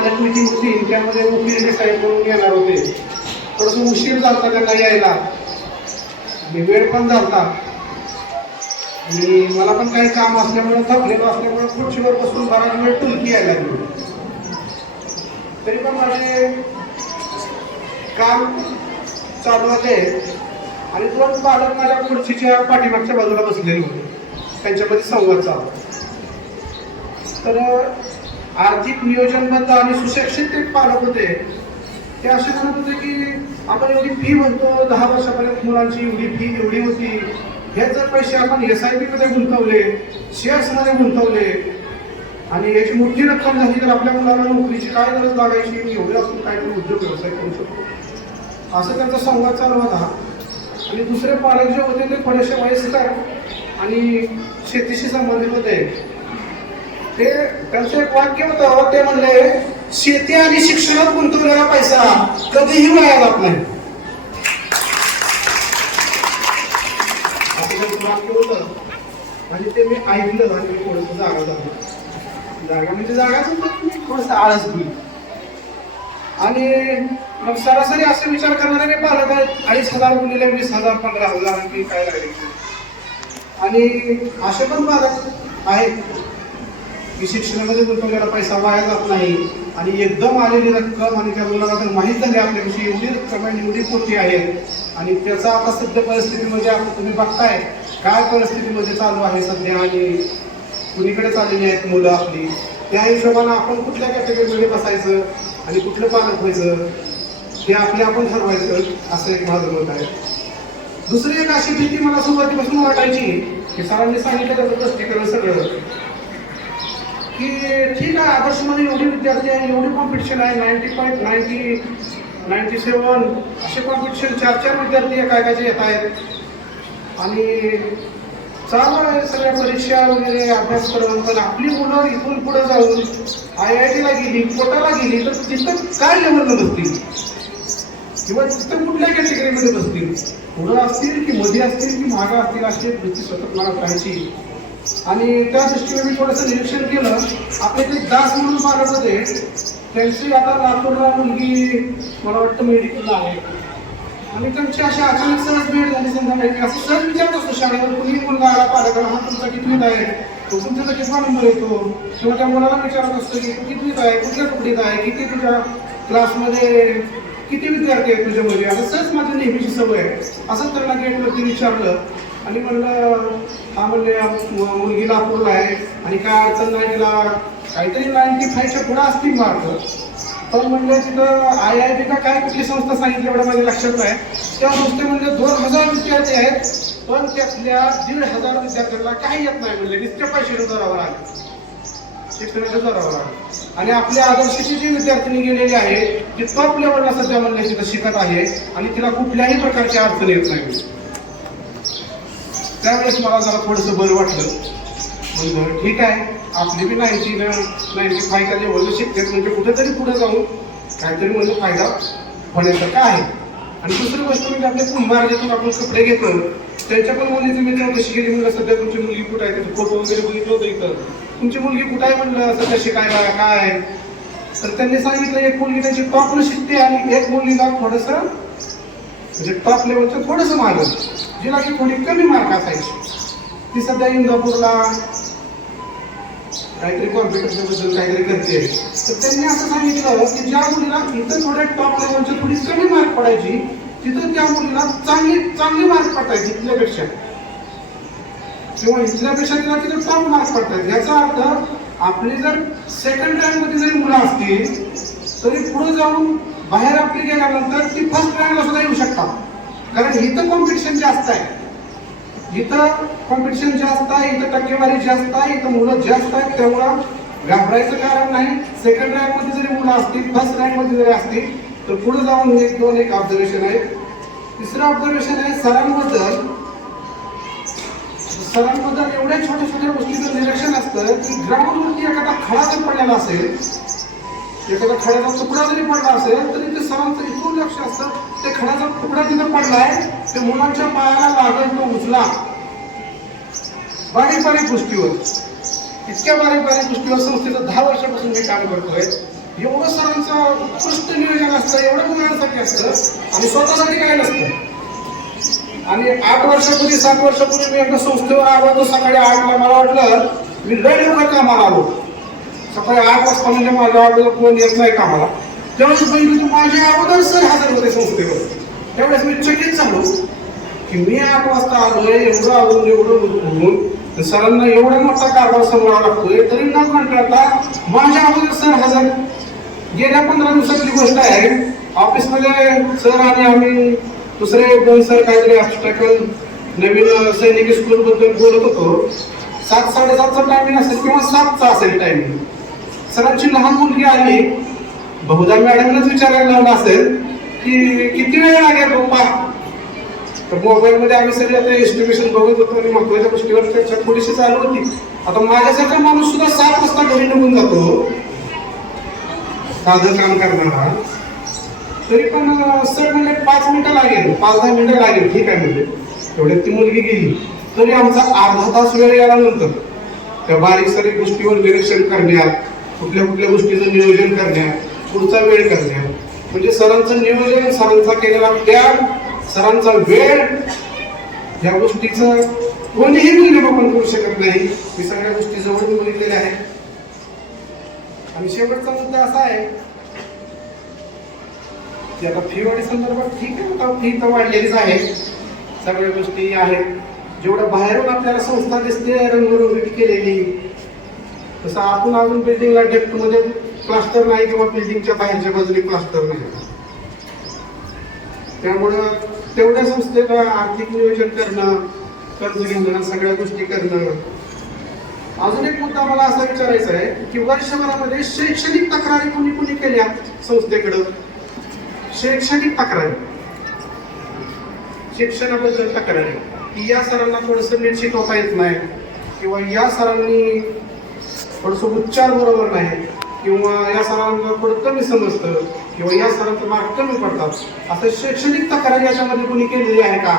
पालक मिटिंग होती त्यामध्ये मुख्य साहेब म्हणून येणार होते. थोडंसं उशीर झाला त्यांना यायला? वेळ पण झाला आणि मला पण काही काम असल्यामुळे थकलेलं असल्यामुळे खुर्चीवर बसून बराच वेळ टुलकी यायला लागली. तरी पण माझे काम चालू होते. आणि दोन पालक माझ्या खुर्चीच्या पाठीमागच्या बाजूला बसलेले होते. त्यांच्यामध्ये संवाद चालू तर आर्थिक नियोजनबद्ध आणि सुशिक्षित ते पालक होते. ते असे म्हणत होते की आपण एवढी फी म्हणतो दहा वर्षापर्यंत मुलांची एवढी फी एवढी होती. हे जर पैसे आपण एस आय पी मध्ये गुंतवले शेअर्समध्ये गुंतवले. आणि याची मोठी रक्कम झाली तर आपल्या मुलाला नोकरीची काय गरज लागायची? एवढे आपण काहीतरी उद्योग व्यवसाय करू शकतो. असं त्यांचा संवाद चालू होता आणि दुसरे पालक जे होते ते बरेचसे वयस्कर आणि शेतीशी संबंधित होते. ते त्यांचं एक वाक्य होतं ते म्हणले शेती आणि शिक्षणात गुंतवलेला पैसा कधीही वाया जात नाही. वाक्य होतं आणि ते मी ऐकलं आणि मी थोडंसं जागा झालो जागा म्हणजे जागाच होतं थोडंसं आळस आणि मग सरासरी असे विचार करणारे पालक आहेत अडीच हजार गुणिले वीस हजार पंधरा हजार आणि काय लागले? आणि असे पण पालक आहेत. की शिक्षणामध्ये गुंतवलेला पैसा वाया जात नाही. आणि एकदम आलेली रक्कम आणि त्या मुलाला जर माहीत झाली आपल्याविषयी एवढी रक्कम आहे एवढी पोटी आहे. आणि त्याचा आता सध्या परिस्थितीमध्ये आपण तुम्ही बघताय काय परिस्थितीमध्ये चालू आहे सध्या आणि कुणीकडे चाललेली आहेत मुलं आपली? त्या हिशोबानं आपण कुठल्या कॅटेगरीमध्ये बसायचं आणि कुठलं पालक व्हायचं? हे आपले आपण ठरवायचं असं एक माझं मत आहे. दुसरी एक अशी भीती मला सुरुवातीपासून वाटायची की सरांनी सांगितलं तर स्पष्टीकरण सगळं. की ठीक आहे आदर्शमध्ये एवढे विद्यार्थी आहे एवढी कॉम्पिटिशन आहे ninety point ninety ninety seven असे कॉम्पिटिशन चार चार विद्यार्थी काय काय येत आहेत. आणि चालू आहे सगळ्या परीक्षा वगैरे अभ्यासक्रम पण आपली मुलं इथून पुढे जाऊन आय आय टीला गेली कोटाला गेली तर तिथं काय लेवलला बसतील? किंवा तिथं कुठल्या कॅटेगरीमध्ये बसतील? पुढं असतील की मध्ये असतील की मागं असतील अशी वृत्ती सतत मला पाहिजे आणि त्या दृष्टीने मी थोडंसं निरीक्षण केलं. आपले ते दास म्हणून पालक होते त्यांची आता लातूरला मुलगी मला वाटतं मेडिकलला आहे. आणि त्यांची अशी अचानक सहज भेट झाली संध्याकाळी असं सहज विचारत असतो शाळेवर कुणी मुलगा आला पालकाला हा तुमचा कितवीत आहे? तो तुमचा कितवा नंबर येतो? किंवा त्या मुलाला विचारत असतो की तू कितवीत आहे? कुठल्या तुकडीत आहे? किती तुझ्या क्लासमध्ये किती विद्यार्थी आहेत तुझ्यामध्ये? असं सहज माझी नेहमीची सवय आहे. असंच त्यांना गेटवरती विचारलं आणि म्हणलं हा म्हणले मुलगी नागपूरला आहे आणि काय अडचण नाही तिला काहीतरी नाईन्टी फायच्या पुढं असतील मार्क पण म्हणजे तिथं आय आय टी का काय कुठली संस्था सांगितली एवढं माझ्या लक्षात नाही. त्या संस्थेमध्ये म्हणजे दोन हजार विद्यार्थी आहेत पण त्यातल्या दीड हजार विद्यार्थ्यांना काही येत नाही म्हणले नित्य पैसे दरावर आले. शिक्षणाच्या दरावर आले. आणि आपल्या आदर्शची जी विद्यार्थिनी गेलेली आहे ती टॉप लेवलला सध्या म्हणजे तिथं शिकत आहे आणि तिला कुठल्याही प्रकारची अडचण येत नाही. त्यावेळेस मला जरा थोडंसं बरं वाटलं. म्हणलं ठीक आहे आपली बी नाईन्टी नाईन्टी फायच्या लेवलला शिकतात म्हणजे कुठेतरी पुढे जाऊन काहीतरी म्हणजे फायदा होण्यासारखा आहे. आणि दुसरी गोष्ट म्हणजे आपल्या कुंभार आपण कपडे घेतो त्यांच्या पण मुलीची मी चौकशी केली म्हणलं सध्या तुमची मुलगी कुठं आहे? त्याचे फोटो वगैरे बघितलं होतं इथं. तुमची मुलगी कुठं आहे? म्हणलं सध्या शिकायला काय आहे? तर त्यांनी सांगितलं एक मुलगी त्यांची टॉपला शिकते आणि एक मुलीला थोडंसं म्हणजे टॉप लेवलचं थोडंसं मार्ग जिला की थोडी कमी मार्क असायची. ती सध्या इंदापूरला काहीतरी कॉम्प्युटरच्या बद्दल काहीतरी करते. तर त्यांनी असं सांगितलं की ज्या मुलीला इथं थोड्या टॉप लेवलचे थोडी कमी मार्क पडायची तिथं त्या मुलीला चांगली चांगली मार्क पडायची इथल्यापेक्षा. किंवा इथल्यापेक्षा तिला तिथं टॉप मार्क पडतात याचा अर्थ आपली जर सेकंड रँकमध्ये जरी मुलं असतील तरी पुढे जाऊन बाहेर आपली गेल्यानंतर ती फर्स्ट रँकला सुद्धा येऊ शकतात. कारण इथं कॉम्पिटिशन जास्त आहे. इथं कॉम्पिटिशन जास्त आहे इथं टक्केवारी जास्त आहे इथं मुलं जास्त आहेत त्यामुळं घाबरायचं कारण नाही. सेकंड रँकमध्ये जरी मुलं असतील फर्स्ट रँकमध्ये जरी असतील तर पुढे जाऊन एक दोन एक ऑब्झर्वेशन आहे तिसरं ऑब्झर्वेशन आहे सरांबद्दल. सरांबद्दल एवढ्या छोट्या छोट्या गोष्टीचं निरीक्षण असतं की ग्राउंडवरती एखादा खडा जर पडलेला असेल एखादा खड्याचा तुकडा जरी पडला असेल तरी ते सरांचं इतकं लक्ष असतं. ते खड्याचा तुकडा तिथं पडलाय ते मुलांच्या पायाला लागत तो उचला. बारीक बारीक गोष्टीवर. इतक्या बारीक बारीक गोष्टीवर संस्थेचं दहा वर्षापासून मी काम करतोय. एवढं सरांचं उत्कृष्ट नियोजन असतं एवढं मुलांसाठी असतं आणि स्वतःसाठी काय नसतं. आणि आठ वर्षापूर्वी सात वर्षापूर्वी मी एका संस्थेवर आलो होतो सकाळी आठला मला वाटलं मी लय लवकर कामाला आलो. सकाळी आठ वाजता म्हणजे माझ्या अगोदर कोण येत नाही कामाला. त्यावेळेस बघितलं तू माझ्या अगोदर सर हजर होते. संस्थेवर त्यावेळेस मी चकित झालो की मी आठ वाजता आलोय एवढं आवडून एवढं बोलून. सरांना एवढा मोठा कारभार सांभाळावा लागतोय तरी न कंटाळता माझ्या अगोदर सर हजर. गेल्या पंधरा दिवसातली गोष्ट आहे ऑफिसमध्ये सर आणि आम्ही दुसरे दोन सर काहीतरी ऑब्स्टॅकल नवीन सैनिक स्कूल बद्दल बोलत होतो. सात साडेसातचा टायमिंग असेल किंवा सातचा असेल टायमिंग सरांची लहान मुलगी आली. बहुधा मॅडमनंच विचारायला लावलं असेल की किती वेळ लागेल पप्पा? तर मोबाईलमध्ये आम्ही सगळे आता एस्टिमेशन बघत होतो आणि महत्त्वाच्या गोष्टीवर चर्चा थोडीशी चालू होती. आता माझ्यासारखा माणूस सुद्धा सात वाजता घरी निघून जातो. साधं काम करणारा. तरी पण सर म्हणजे पाच मिनिटं लागेल. पाच दहा मिनिटं लागेल. ठीक आहे म्हणजे तेवढ्यात ती मुलगी गेली. तरी आमचा अर्धा तास वेळ गेल्यानंतर त्या बारीक सारीक गोष्टीवर निरीक्षण करण्यात कुठल्या कुठल्या गोष्टीचं नियोजन करण्यात पुढचा वेळ करण्यात म्हणजे सरांचं नियोजन सरांचा केलेला त्याग सरांचा वेळ या गोष्टीचं कोणीही मूल्यमापन करू शकत नाही. हे सगळ्या गोष्टी जवळून बघितलेल्या आहेत. आणि शेवटचा मुद्दा असा आहे की आता फी वाढी संदर्भात ठीक आहे आता फी तर वाढलेलीच आहे. सगळ्या गोष्टी आहेत. जेवढं बाहेरून आपल्याला संस्था दिसते रंगरंगीटी केलेली तसं आपण अजून बिल्डिंगला डेप्टमध्ये प्लास्टर नाही किंवा बिल्डिंगच्या बाहेरच्या बाजूने प्लास्टर नाही. त्यामुळं तेवढ्या संस्थेला आर्थिक नियोजन करणं कर्ज घेणं सगळ्या गोष्टी करणं. अजून एक मुद्दा मला असा विचारायचा आहे की वर्षभरामध्ये शैक्षणिक तक्रारी कुणी कुणी केल्या संस्थेकडं? शैक्षणिक तक्रारी. शिक्षणाबद्दल तक्रारी. की या सरांना थोडस नीट शिकवता येत नाही किंवा या सरांनी थोडस उच्चार बरोबर नाही किंवा या सरांना थोडं कमी समजतं किंवा या सरांचे मार्क कमी पडतात असं शैक्षणिक तक्रार याच्यामध्ये कुणी केलेली आहे का?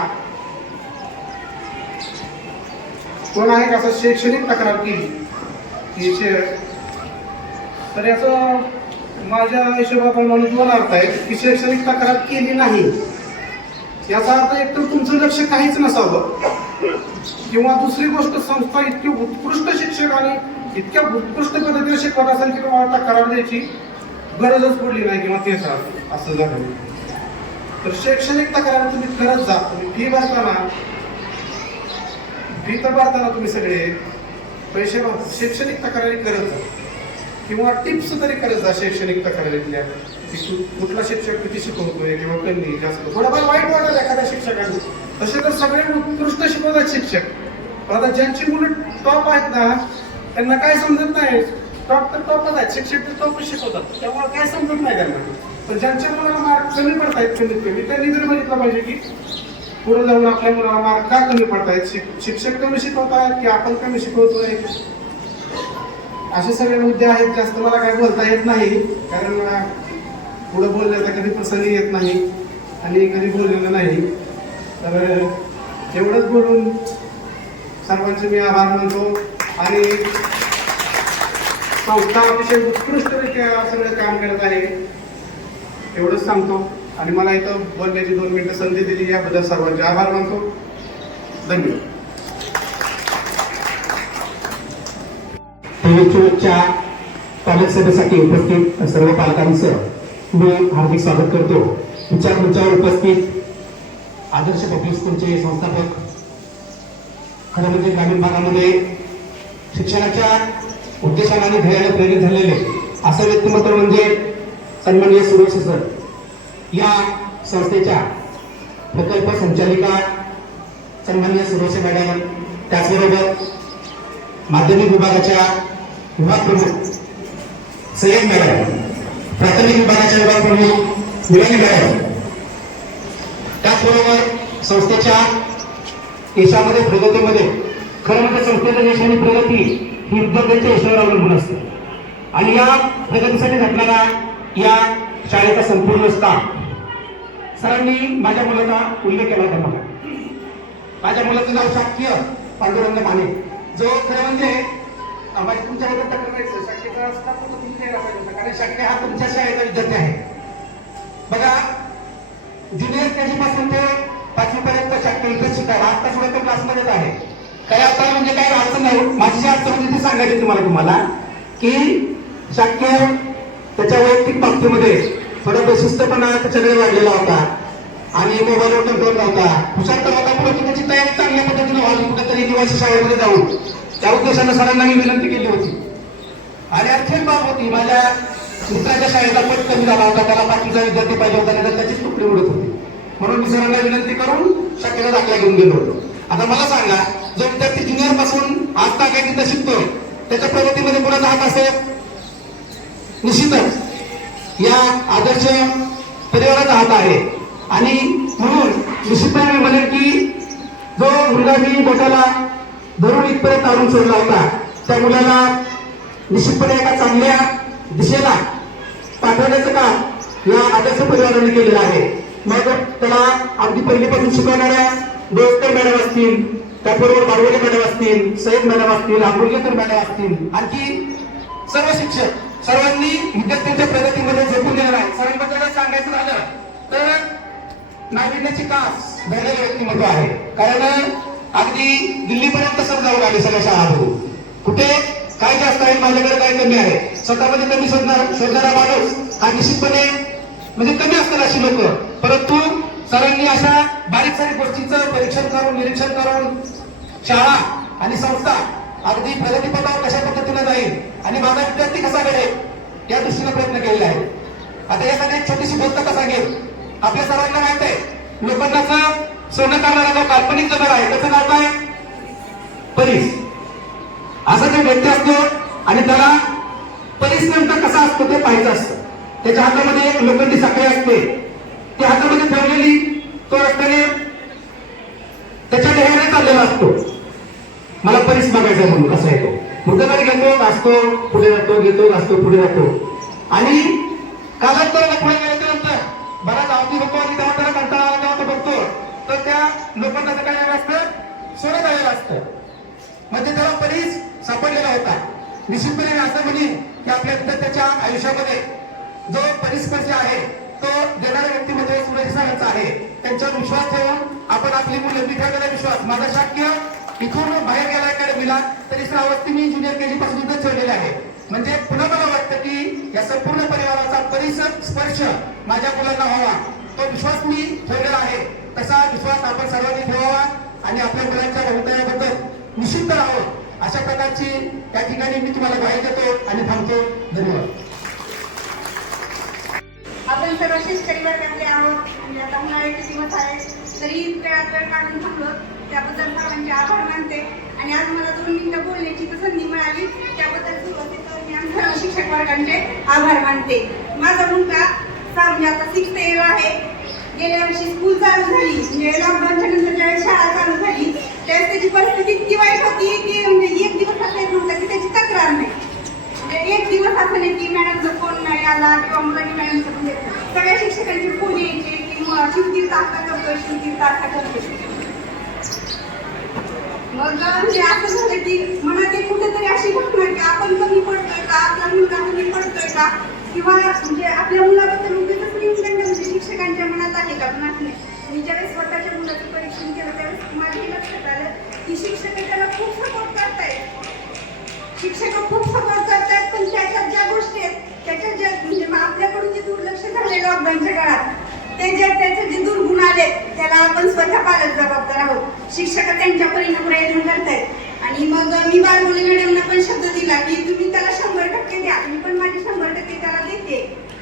कोण आहे का असं शैक्षणिक तक्रार केली? तर याचं माझ्या हिशोबाप्रमाणे दोन अर्थ आहे की शैक्षणिक तक्रार केली नाही. याचा अर्थ एकतर तुमचं लक्ष काहीच नसावं. किंवा दुसरी गोष्ट संस्था इतकी उत्कृष्ट शिक्षक आणि इतक्या उत्कृष्ट पद्धतीने शिकवत असेल की तुम्हाला तक्रार द्यायची गरजच पडली नाही किंवा ते सर असं झालं. तर शैक्षणिक तक्रार तुम्ही करत जा तुम्ही फी भरताना फी तर भरताना तुम्ही सगळे पैसे शैक्षणिक तक्रारी करत जा. किंवा टिप्स तरी करत जा शैक्षणिक तक्रारीतल्या की तू कुठला शिक्षक किती शिकवतोय किंवा कमी जास्त. थोडंफार वाईट वाटेल एखाद्या शिक्षकाने तसे तर सगळे उत्कृष्ट शिकवतात शिक्षक. आता ज्यांची मुलं टॉप आहेत ना त्यांना काय समजत नाही. टॉप तर टॉपच आहेत. शिक्षक तर टॉपच शिकवतात. त्यामुळे काय समजत नाही त्यांना. पण ज्यांच्या मुलाला मार्क कमी पडतायत कमीत कमी त्यांनी जर बघितलं पाहिजे की पुढे जाऊन आपल्या मुलाला मार्क का कमी पडतायत? शिक्षक कमी शिकवतात की आपण कमी शिकवतोय? असे सगळे मुद्दे आहेत. जास्त मला काय बोलता येत नाही. कारण मला पुढं बोलण्याचा कधी प्रसंग येत नाही आणि कधी बोललेलं नाही. तर एवढंच बोलून सर्वांचे मी आभार मानतो. आणि संस्था अतिशय उत्कृष्टरित्या सगळं काम करत आहे. एवढंच सांगतो. आणि मला इथं बोलण्याची दोन मिनिटं संधी दिली याबद्दल सर्वांचे आभार मानतो. धन्यवाद. तेवीस पालकसभेसाठी सभेसाठी उपस्थित सर्व पालकांचं मी हार्दिक स्वागत करतो. विचार तुमच्यावर उपस्थित आदर्श पब्लिक स्कूलचे संस्थापक खरं म्हणजे ग्रामीण भागामध्ये शिक्षणाच्या उद्देशाने आणि ध्येयाने प्रेरित झालेले असं व्यक्तिमत्व म्हणजे सन्माननीय सुरेश सर. या संस्थेच्या प्रकल्प संचालिका सन्माननीय सुरेश मॅडम त्याचबरोबर माध्यमिक विभागाच्या विभाग प्रमुख सय्यद मॅडम प्राथमिक विभागाच्या विभाग प्रमुख मुलानी मॅडम. त्याचबरोबर संस्थेच्या देशामध्ये प्रगतीमध्ये खरं म्हणजे संस्थेचं यश आणि प्रगती ही विद्यार्थ्यांच्या यशावर अवलंबून असते. आणि या प्रगतीसाठी घटणारा या शाळेचा संपूर्ण स्टाफ सरांनी माझ्या मुलाचा उल्लेख केला होता बघा. माझ्या मुलाचं नाव शाक्य पांडुरंग माने. जो खरं म्हणजे माझी तुमच्याबद्दल तक्रार नाही असता तर तुम्ही पाहिजे कारण शक्य हा तुमच्या शाळेचा विद्यार्थी आहे. बघा ज्युनियर केजी पासून ते पाचवीपर्यंत शाक्य शक्य शिकायला आता सुद्धा तो क्लासमध्येच आहे. काही आता म्हणजे काही अडचण नाही. माझी जी अडचण होती ती सांगायची तुम्हाला तुम्हाला की शक्य त्याच्या वैयक्तिक बाबतीमध्ये थोडा बेशिस्तपणा त्याच्याकडे वाढलेला होता आणि मोबाईलवर कंट्रोल नव्हता. हुशार तर होता परंतु त्याची तयारी चांगल्या पद्धतीने व्हावी. कुठेतरी निवासी शाळेमध्ये जाऊन त्या उद्देशाने सरांना मी विनंती केली होती. आणि आणखी बाब होती. माझ्या मित्राच्या शाळेचा पट कमी झाला होता. त्याला बाकीचा विद्यार्थी पाहिजे होता नाही तर त्याचीच तुकडी उडत होती. म्हणून मी सरांना विनंती करून शक्यता दाखला घेऊन गेलो होतो. आता मला सांगा जो विद्यार्थी ज्युनियरपासून आज काय तिथं शिकतो त्याच्या प्रगतीमध्ये कोणाचा हात असेल निश्चितच या आदर्श परिवाराचा हात आहे. आणि म्हणून निश्चितपणे मी म्हणेन की जो मुलगा मी बोटाला धरून इथपर्यंत आणून सोडला होता त्या मुलाला निश्चितपणे एका चांगल्या दिशेला पाठवण्याचं काम या आदर्श परिवाराने केलेलं आहे. मग त्याला अगदी पहिलीपासून शिकवणाऱ्या डोसकर मॅडम असतील त्याचबरोबर बारवले मॅडम असतील सय्यद मॅडम असतील आंबोलीकर मॅडम असतील आणखी सर्व शिक्षक सर्वांनी विद्यार्थ्यांच्या प्रगतीमध्ये झोपून देणार आहे. सर्वांबद्दल सांगायचं झालं तर नाविन्याची कास धरलेलं व्यक्तिमत्व आहे. कारण अगदी दिल्लीपर्यंत सर जाऊन आले सगळ्या शाळा कुठे? काय जास्त आहे? माझ्याकडे काय कमी आहे? स्वतःमध्ये कमी शोधणार शोधणारा माणूस हा निश्चितपणे म्हणजे कमी असतात अशी लोक. परंतु सरांनी अशा बारीक सारीक गोष्टीचं परीक्षण करून निरीक्षण करून शाळा आणि संस्था अगदी प्रगतीपथावर कशा पद्धतीने जाईल आणि माझा विद्यार्थी कसा घडेल या दृष्टीने प्रयत्न केलेला आहे आता यासाठी एक छोटीशी गोष्ट का सांगेल? आपल्या सर्वांना माहीत आहे लोखंडाचं सोनं करणारा जो काल्पनिक जगत आहे त्याचं नाव काय? परीस. असा जो व्यक्ती असतो आणि त्याला परीस नेमका कसा असतो ते पाहायचं असतं. त्याच्या हातामध्ये एक लोखंडी साखळी असते. ती हातामध्ये ठेवलेली तो रस्त्याने त्याच्या देहाने चाललेला असतो. मला परीस बघायचा म्हणून कसा येतो. मुद्दाकडे घेतो घासतो पुढे जातो घेतो घासतो पुढे जातो. आणि कालांतराने पुढे गेल्याच्यानंतर बराच आवती होतो आणि तेव्हा त्याला कंटाळा आला तेव्हा तो बघतो. तर त्या लोकांना काय झालं असतं? सोडत आलेलं असतं म्हणजे त्याला परीस सापडलेला होता. निश्चितपणे असं म्हणेन की आपल्या त्याच्या आयुष्यामध्ये जो परिस्पर्श आहे तो देणारा व्यक्ती म्हणजे सुरेश सरांचा आहे. त्यांच्यावर विश्वास ठेवून आपण आपली मुलं मिठाकडे विश्वास. माझा शाक्य इथून बाहेर गेला अकॅडमीला तरी श्रावस्ती मी ज्युनियर केजी पासून इथं ठेवलेले आहे. म्हणजे पुन्हा मला वाटतं की या संपूर्ण परिवाराचा परिसर स्पर्श माझ्या मुलांना व्हावा. तो विश्वास मी ठेवलेला आहे. तसा विश्वास आपण सर्वांनी ठेवावा आणि आपल्या मुलांच्या भवितव्याबद्दल निश्चित राहावं. अशा प्रकारची त्या ठिकाणी मी तुम्हाला ग्वाही देतो आणि थांबतो. धन्यवाद. सर्व शेतकरी वर्गातले आहोत. म्हणजे आता उन्हाळ्याचे दिवस आहे. तरी वेळात वेळ काढून थांबलो. त्याबद्दल सर्वांचे आभार मानते. आणि आज मला दोन मिनिटं बोलण्याची तर संधी मिळाली. त्याबद्दल सुरुवातीला मी आमच्या सर्व शिक्षक वर्गांचे आभार मानते. माझा मुलगा सहा म्हणजे आता सिक्स्थ इयर आहे. गेल्या वर्षी स्कूल चालू झाली. म्हणजे लॉकडाऊनच्या नंतर ज्यावेळेस शाळा चालू झाली त्यावेळेस त्याची परिस्थिती इतकी वाईट होती की म्हणजे एक दिवस असं येत नव्हता की त्याची तक्रार नाही. एक दिवस असं नाही की मॅडमचा फोन नाही आला किंवा मुलांनी मॅडमचा म्हणजे सगळ्या शिक्षकांची फोन यायचे की मग शिवतीर तारखा करतोय शिवतीर तारखा करतोय. मग म्हणजे असं झालं की मनात एक कुठेतरी अशी घटना की आपण कमी पडतोय का आपला मुलगा कमी पडतोय का? किंवा म्हणजे आपल्या मुलाबद्दल उगीच येऊन म्हणजे शिक्षकांच्या मनात आहे का? मनात नाही. मी ज्यावेळेस स्वतःच्या मुलाचं परीक्षण केलं त्यावेळेस माझ्याही लक्षात आलं की शिक्षक त्याला खूप सपोर्ट करतायत. शिक्षक खूप सपोर्ट करतात पण त्याच्यात ज्या गोष्टी आहेत त्याच्यात ज्या म्हणजे मग आपल्याकडून जे दुर्लक्ष झाले लॉकडाऊनच्या काळात ते जे त्याचे जे दुर्गुण आले त्याला आपण स्वतः पालक जबाबदार आहोत. शिक्षक त्यांच्या परीने प्रयत्न करतायत. आणि मग मी बालमुली मॅडमना पण शब्द दिला की तुम्ही त्याला शंभर टक्के द्या. मी पण माझे शंभर टक्के त्याला देते.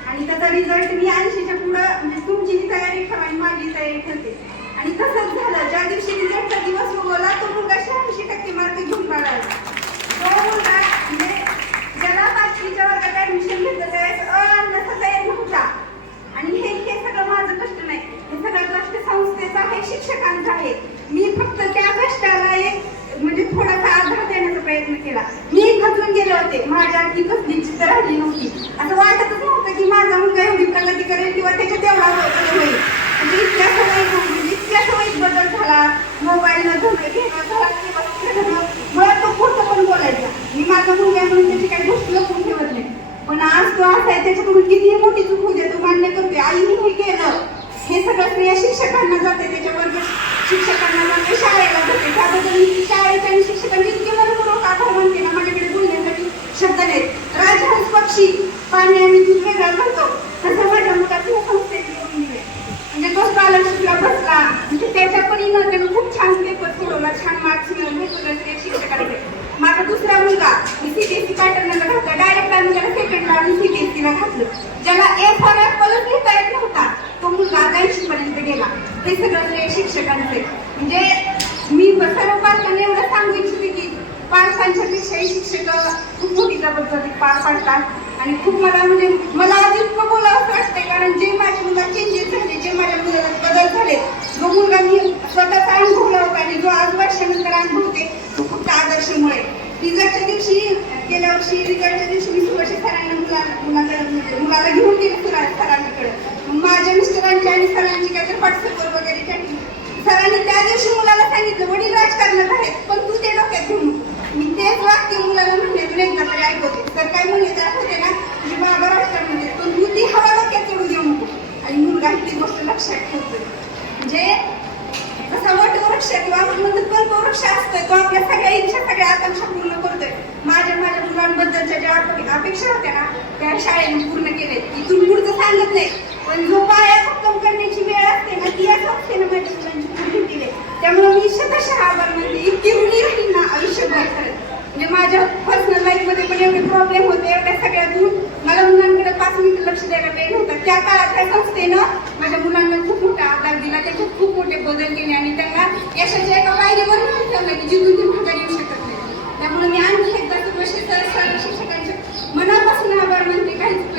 आणि त्याचा रिझल्ट मी ऐंशीच्या पुढं म्हणजे तुमची जी तयारी ठेवा आणि माझी तयारी ठेवते. आणि तसंच झालं. ज्या दिवशी रिझल्टचा दिवस उगवला तो मुलगा शहाऐंशी टक्के मार्क घेऊन मिळाला मोबाईल न घेणं झाला मोठी चूक होते देतो मान्य करते आईने हे केलं. हे सगळं स्त्रिया शिक्षकांना जाते त्याच्या वर्ग शिक्षकांना जाते शाळेला जाते. त्याबद्दल मी शाळेच्या आणि शिक्षकांनी इतके मनपूर्वक आभार मानते ना माझ्याकडे बोलण्यासाठी शब्द नाही राजहंस पक्षी पाणी आणि दूध वेगळा करतो. ते सगळं श्रेय शिक्षकांचे. म्हणजे मी सर्व पालकांना एवढं सांगू इच्छिते की पालकांच्या पेक्षाही शिक्षक खूप मोठी जबाबदारी पार पाडतात. आणि खूप मला म्हणजे मला आज इतकं बोलावं वाटतंय कारण जे माझ्या मुलाला चेंजेस झाले जे माझ्या मुलाला बदल झाले जो मुलगा मी स्वतःचा अनुभवला होता आणि जो आज वर्षानंतर अनुभवते तो फक्त आदर्शमुळे. रिझल्टच्या दिवशी गेल्या वर्षी रिझल्टच्या दिवशी मी सुभाष सरांना मुला मुलाला मुलाला घेऊन गेले सुरा सरांकडे. माझ्या मिस्टरांची आणि सरांची काहीतरी व्हॉट्सअपवर वगैरे chatting. सरांनी त्या दिवशी मुलाला सांगितलं वडील राजकारणात आहेत पण तू ते डोक्यात घेऊन मी तेच वाक्य मुलाला म्हणण्यातून एकदा तरी ऐकवते. तर काय म्हणले तर होते ना की बाबा राजकारणात पण तू ती हवा डोक्यात चढू देऊ नको. आणि मुलगा ती गोष्ट लक्षात ठेवतो म्हणजे जसा वटवृक्ष किंवा म्हणजे कल्पवृक्ष असतोय तो आपल्या सगळ्या इच्छा सगळ्या आकांक्षा पूर्ण करतोय. माझ्या माझ्या मुलांबद्दलच्या ज्या अपेक्षा होत्या ना त्या शाळेने पूर्ण केल्या इथून पुढचं सांगत नाही. पण झोपाळ्या खतम करण्याची वेळ असते ना ती याच ऑप्शन माझ्या मुलांची पूर्ण दिले त्यामुळे मी शतशः आभार म्हणते इतकी ऋणी राहील ना आयुष्यभर खरंच. म्हणजे माझ्या पर्सनल लाईफमध्ये पण एवढे प्रॉब्लेम होते एवढ्या सगळ्यातून मला मुलांकडे पाच मिनिटं लक्ष द्यायला वेळ नव्हता. त्या काळात त्या संस्थेनं माझ्या मुलांना खूप मोठा आधार दिला त्याच्यात खूप मोठे बदल केले आणि त्यांना यशाच्या एका पायरीवर म्हणून ठेवलं की जिथून ती माघारी येऊ शकत नाही. त्यामुळे मी आणखी एकदा सर शिक्षकांच्या मनापासून आभार मानते. काहीच